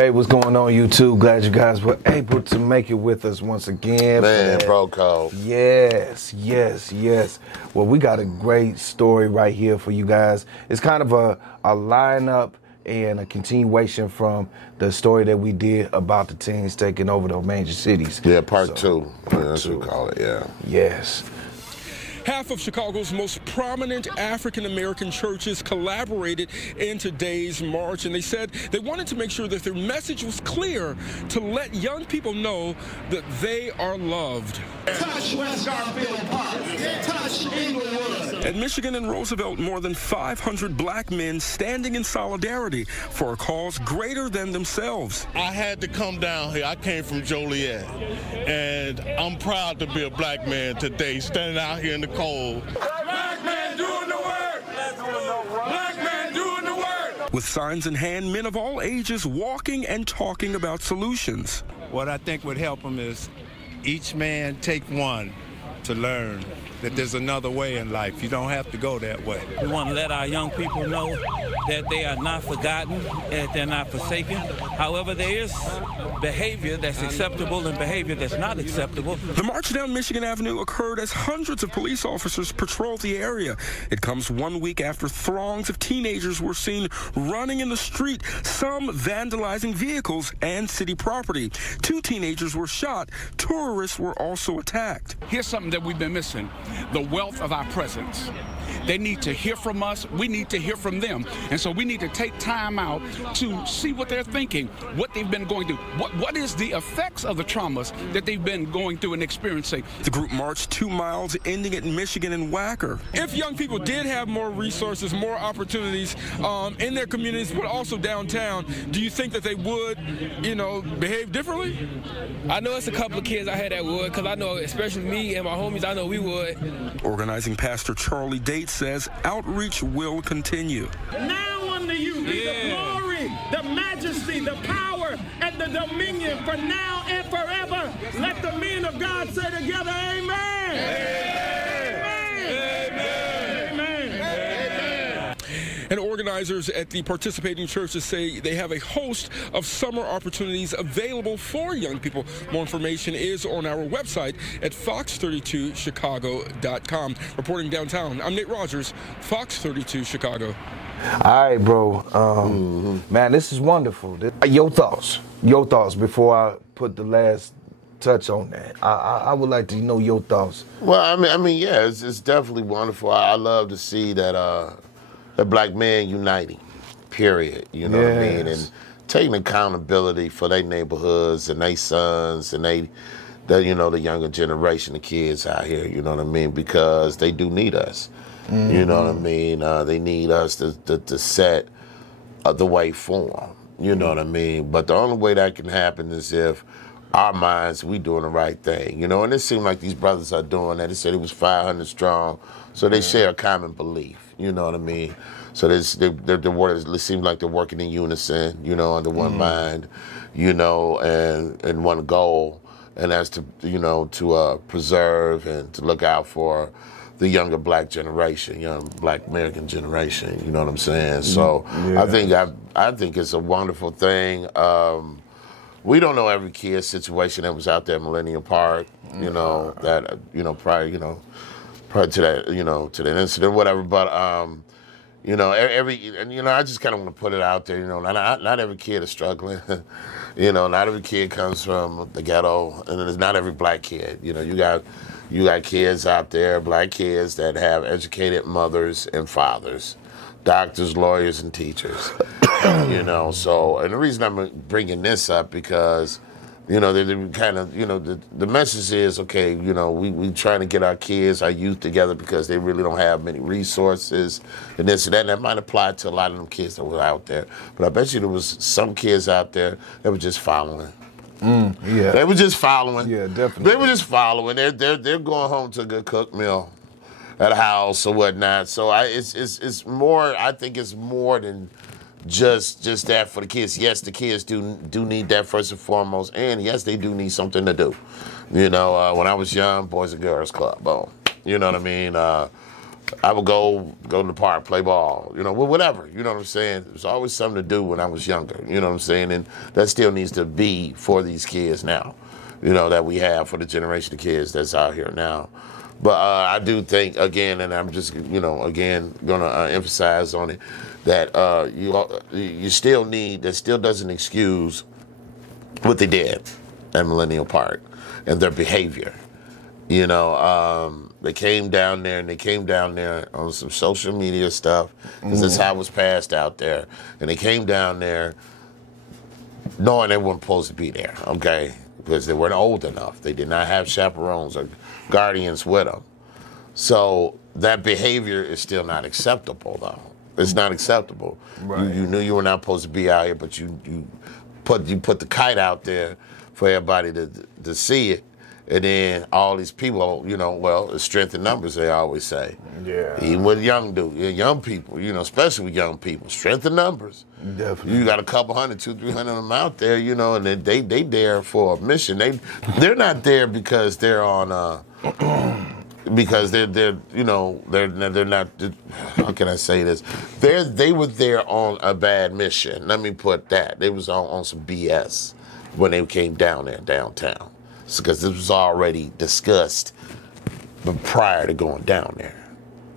Hey, what's going on, YouTube? Glad you guys were able to make it with us once again. Man, bro, code. Yes. Well, we got a great story right here for you guys. It's kind of a lineup and a continuation from the story that we did about the teens taking over the major cities. Yeah, part two. That's what we call it, yeah. Yes. Half of Chicago's most prominent African-American churches collaborated in today's march, and they said they wanted to make sure that their message was clear to let young people know that they are loved. Touch West Garfield Park. Touch Inglewood. At Michigan and Roosevelt, more than 500 black men standing in solidarity for a cause greater than themselves. I had to come down here. I came from Joliet, and I'm proud to be a black man today, standing out here in the cold. Black man doing the work. Black man doing the work. With signs in hand, men of all ages walking and talking about solutions. What I think would help them is each man take one to learn that there's another way in life. You don't have to go that way. We want to let our young people know that they are not forgotten, that they're not forsaken. However, there is behavior that's acceptable and behavior that's not acceptable. The march down Michigan Avenue occurred as hundreds of police officers patrolled the area. It comes 1 week after throngs of teenagers were seen running in the street, some vandalizing vehicles and city property. 2 teenagers were shot. Tourists were also attacked. Here's something that we've been missing: the wealth of our presence. They need to hear from us. We need to hear from them. And so we need to take time out to see what they're thinking, what they've been going through, what is the effects of the traumas that they've been going through and experiencing. The group marched 2 miles, ending at Michigan and Wacker. If young people did have more resources, more opportunities in their communities, but also downtown, do you think that they would, behave differently? I know it's a couple of kids I had that would, because I know, especially me and my homies, I know we would. Organizing Pastor Charlie Dates says outreach will continue. Now unto you be the glory, the majesty, the power, and the dominion for now and forever. Let the men of God say together, amen. Amen. And organizers at the participating churches say they have a host of summer opportunities available for young people. More information is on our website at fox32chicago.com. Reporting downtown, I'm Nate Rogers, Fox 32 Chicago. All right, bro. Man, this is wonderful. Your thoughts before I put the last touch on that. I would like to know your thoughts. Well, I mean, yeah, it's definitely wonderful. I love to see that the black man uniting, period. You know what I mean? And taking accountability for their neighborhoods and their sons and the younger generation of kids out here, you know what I mean? Because they do need us. You know what I mean? They need us to set the way for them. You know what I mean? But the only way that can happen is if our minds, we doing the right thing. And it seemed like these brothers are doing that. They said it was 500 strong. So they share a common belief. You know what I mean? So it seems like they're working in unison, under one mind, and one goal. And that's to preserve and to look out for the younger black generation, young black American generation. You know what I'm saying? So I think it's a wonderful thing. We don't know every kid's situation that was out there at Millennium Park, prior to that, to that incident, whatever. But I just kind of want to put it out there. Not every kid is struggling. Not every kid comes from the ghetto, and it's not every black kid. You got kids out there, black kids that have educated mothers and fathers, doctors, lawyers, and teachers. So, and the reason I'm bringing this up because, they kind of, the message is, okay, we trying to get our kids, our youth together because they really don't have many resources and this and that. And that might apply to a lot of them kids that were out there. But I bet you there was some kids out there that were just following. They were just following. Yeah, definitely. They were just following. They're going home to a good cooked meal at a house or whatnot. So it's more. I think it's more than just that for the kids. Yes, the kids do need that first and foremost, and yes, they do need something to do. When I was young, Boys and Girls Club. Boom. You know what I mean? I would go to the park, play ball, you know, whatever. You know what I'm saying? There's always something to do when I was younger. You know what I'm saying? And that still needs to be for these kids now. You know, that we have for the generation of kids that's out here now. But I do think, again, and I'm just, you know, again, going to emphasize on it, that you still need, that still doesn't excuse what they did at Millennial Park and their behavior. You know, they came down there, and they came down there on some social media stuff, because that's how it was passed out there. And they came down there knowing they weren't supposed to be there, okay? Because they weren't old enough. They did not have chaperones or guardians with them. So that behavior is still not acceptable, though. It's not acceptable. Right. You knew you were not supposed to be out here, but you put the kite out there for everybody to see it. And then all these people, you know, well, it's strength in numbers, they always say. Yeah. Even with young people, you know, especially with young people, strength in numbers. Definitely. You got a couple hundred, 200-300 of them out there, you know, and they there for a mission. They're not there because they're on because they're you know, they're not, how can I say this? They were there on a bad mission. Let me put that. They was on some BS when they came down there downtown. Because this was already discussed prior to going down there.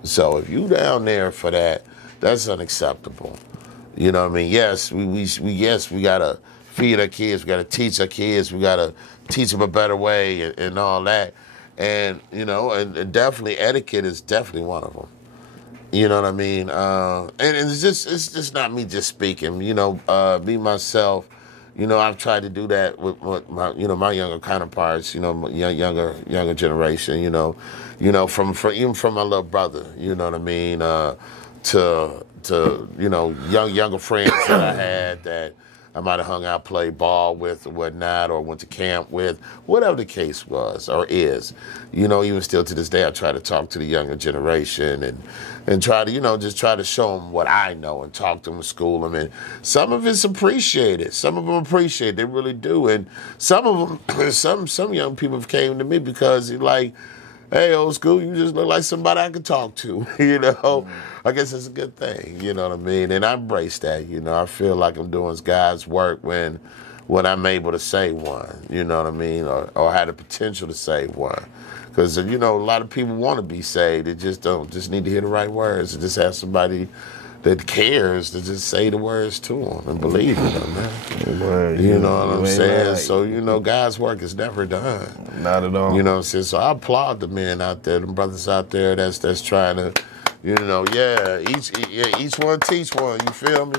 So if you down there for that, that's unacceptable. You know what I mean? Yes, we gotta feed our kids, we gotta teach our kids, we gotta teach them a better way and all that. And you know, and definitely etiquette is definitely one of them. You know what I mean? And it's just not me just speaking. You know, me myself. You know, I've tried to do that with my, you know, my younger counterparts. You know, younger generation. You know, from even from my little brother. You know what I mean? To you know, younger friends that I had that I might have hung out, played ball with or whatnot, or went to camp with, whatever the case was or is. You know, even still to this day, I try to talk to the younger generation and try to, you know, just try to show them what I know and talk to them, school them. And some of it's appreciated. Some of them appreciate it. They really do. And some of them, some young people came to me because they're like, hey, old school, you just look like somebody I could talk to, you know? I guess it's a good thing, you know what I mean? And I embrace that, you know? I feel like I'm doing God's work when I'm able to say one, you know what I mean? Or had the potential to say one. Because, you know, a lot of people want to be saved. They just need to hear the right words and just have somebody that cares to just say the words to them and believe in them, man. Right. You know what I'm saying? Right. So, you know, God's work is never done. Not at all. You know what I'm saying? So I applaud the men out there, the brothers out there that's trying to, you know, each one teach one, you feel me?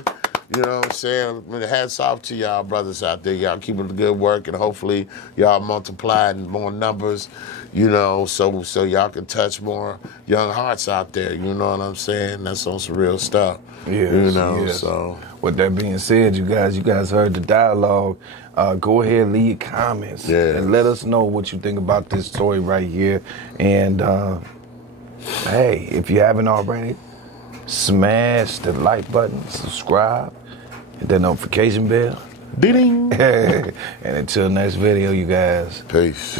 You know what I'm saying? Hats off to y'all brothers out there. Y'all keeping the good work, and hopefully y'all multiply in more numbers, you know, so y'all can touch more young hearts out there. You know what I'm saying? That's on some real stuff. Yes, you know, yes. So. With that being said, you guys heard the dialogue. Go ahead and leave your comments. And let us know what you think about this story right here. And, hey, if you haven't already, smash the like button, subscribe, hit that notification bell. Ding. And until next video, you guys. Peace.